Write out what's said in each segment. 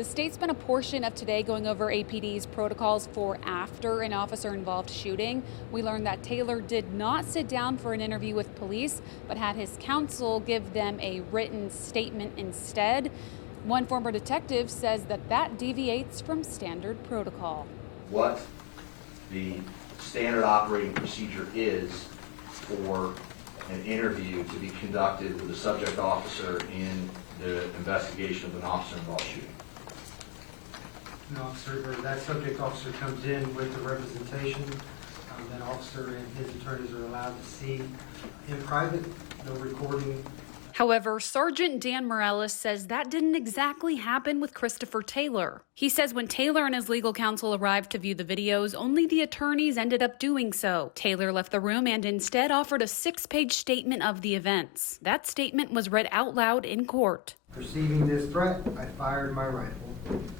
The state spent a portion of today going over APD's protocols for after an officer-involved shooting. We learned that Taylor did not sit down for an interview with police, but had his counsel give them a written statement instead. One former detective says that deviates from standard protocol. What the standard operating procedure is for an interview to be conducted with the subject officer in the investigation of an officer-involved shooting. An officer or that subject officer comes in with the representation. That officer and his attorneys are allowed to see in private, no recording. However, Sergeant Dan Mireles says that didn't exactly happen with Christopher Taylor. He says when Taylor and his legal counsel arrived to view the videos, only the attorneys ended up doing so. Taylor left the room and instead offered a 6-page statement of the events. That statement was read out loud in court. Perceiving this threat, I fired my rifle,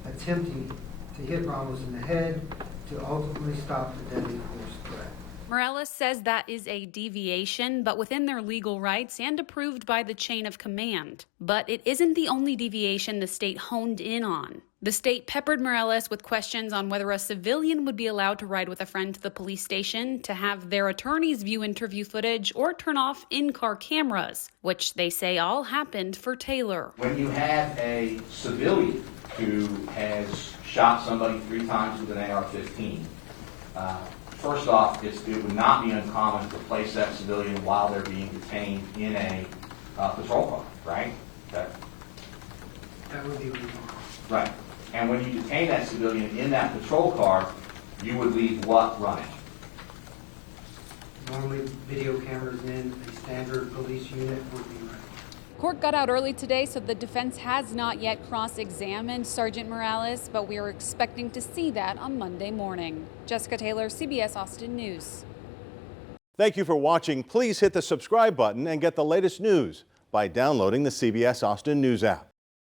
attempting to hit Ramos in the head to ultimately stop the deadly force threat. Mireles says that is a deviation, but within their legal rights and approved by the chain of command. But it isn't the only deviation the state honed in on. The state peppered Mireles with questions on whether a civilian would be allowed to ride with a friend to the police station, to have their attorneys view interview footage, or turn off in-car cameras, which they say all happened for Taylor. When you have a civilian who has shot somebody 3 times with an AR-15, first off, it would not be uncommon to place that civilian while they're being detained in a patrol car, right? That would be legal. Right. And when you detain that civilian in that patrol car, you would leave what running? Normally, video cameras in a standard police unit would be running. Court got out early today, so the defense has not yet cross-examined Sergeant Mireles, but we are expecting to see that on Monday morning. Jessica Taylor, CBS Austin News. Thank you for watching. Please hit the subscribe button and get the latest news by downloading the CBS Austin News app.